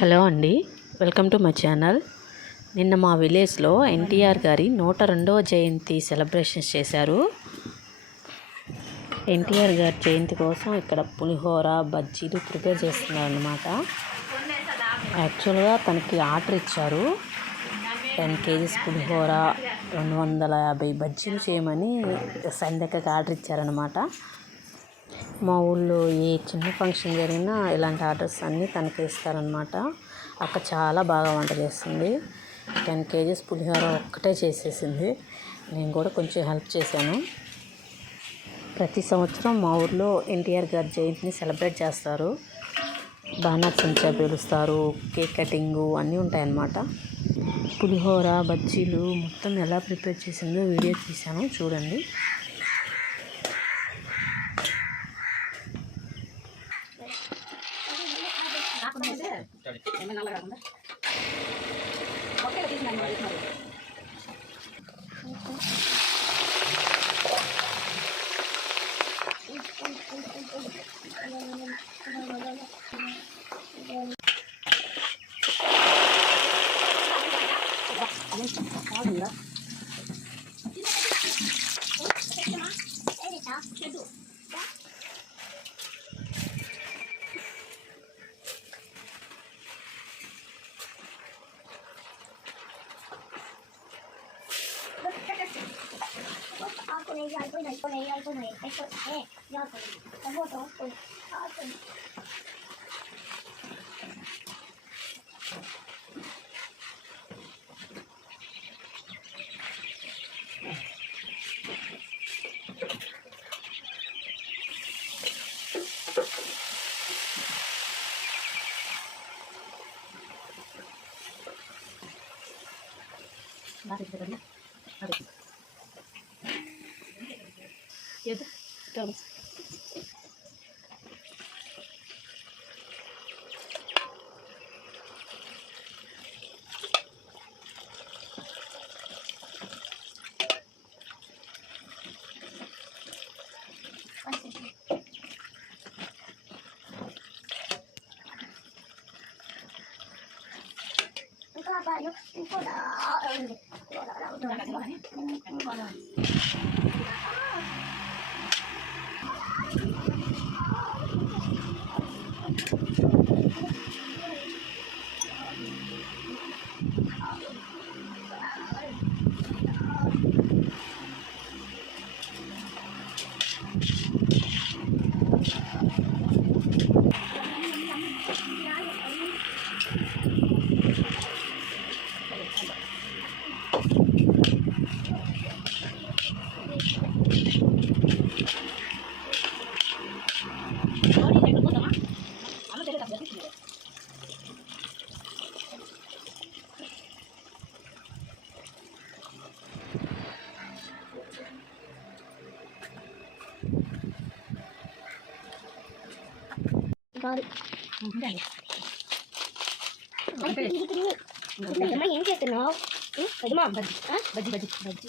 Hello అండి, welcome to my channel. నిన్న మా విలేజ్లో ఎన్టీఆర్ గారి 102వ జయంతి సెలబ్రేషన్స్ చేశారు. ఎన్టీఆర్ గారి జయంతి కోసం ఇక్కడ పులిహోర బజ్జీలు ప్రిపేర్ చేస్తున్నారు అన్నమాట. యాక్చువల్గా తనకి ఆర్డర్ ఇచ్చారు 10 kgs పులిహోర 250 బజ్జీలు చేయమని సంధ్యక్కకి ఆర్డర్ ఇచ్చారనమాట. మా ఊళ్ళో ఏ చిన్న ఫంక్షన్ జరిగినా ఇలాంటి ఆర్డర్స్ అన్నీ తనకి ఇస్తారనమాట. అక్క చాలా బాగా వంట చేస్తుంది. 10 kgs పులిహోర ఒక్కటే చేసేసింది. నేను కూడా కొంచెం హెల్ప్ చేశాను. ప్రతి సంవత్సరం మా ఊర్లో ఎన్టీఆర్ గారి జయంతిని సెలబ్రేట్ చేస్తారు. బాణాసంచా పేలుస్తారు, కేక్ కటింగు అన్నీ ఉంటాయన్నమాట. పులిహోర బజ్జీలు మొత్తం ఎలా ప్రిపేర్ చేసిందో వీడియో తీశాను, చూడండి. ఏం చేస్తున్నావు? బజ్జీ బజ్జీ బజ్జీ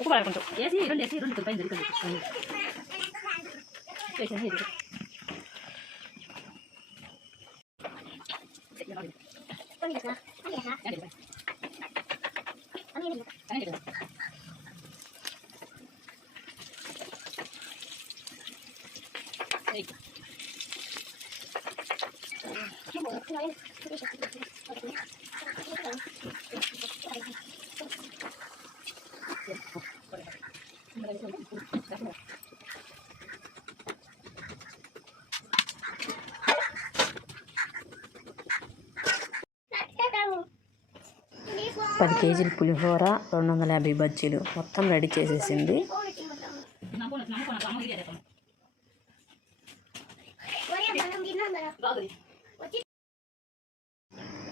ఉప్పు కొంచెం వేసి రెండు పైన పది కేజీలు పులిహోర 250 బజ్జీలు మొత్తం రెడీ చేసేసింది.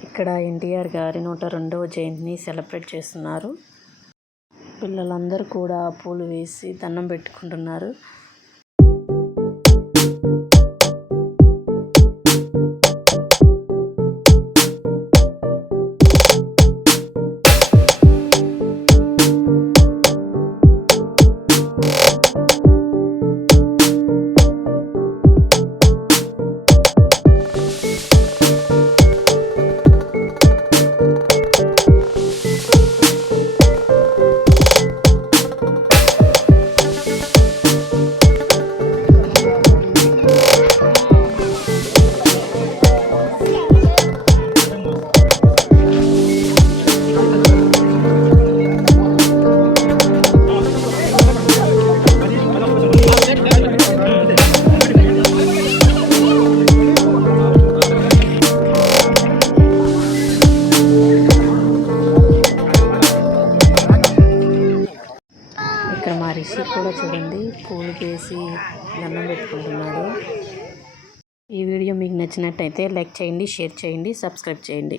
ఇక్కడ ఎన్టీఆర్ గారి 102వ జయంతిని సెలబ్రేట్ చేస్తున్నారు. పిల్లలందరూ కూడా పూలు వేసి దండం పెట్టుకుంటున్నారు. పెట్టుకుంటున్నాడు. ఈ వీడియో మీకు నచ్చినట్టయితే లైక్ చేయండి, షేర్ చేయండి, సబ్స్క్రైబ్ చేయండి.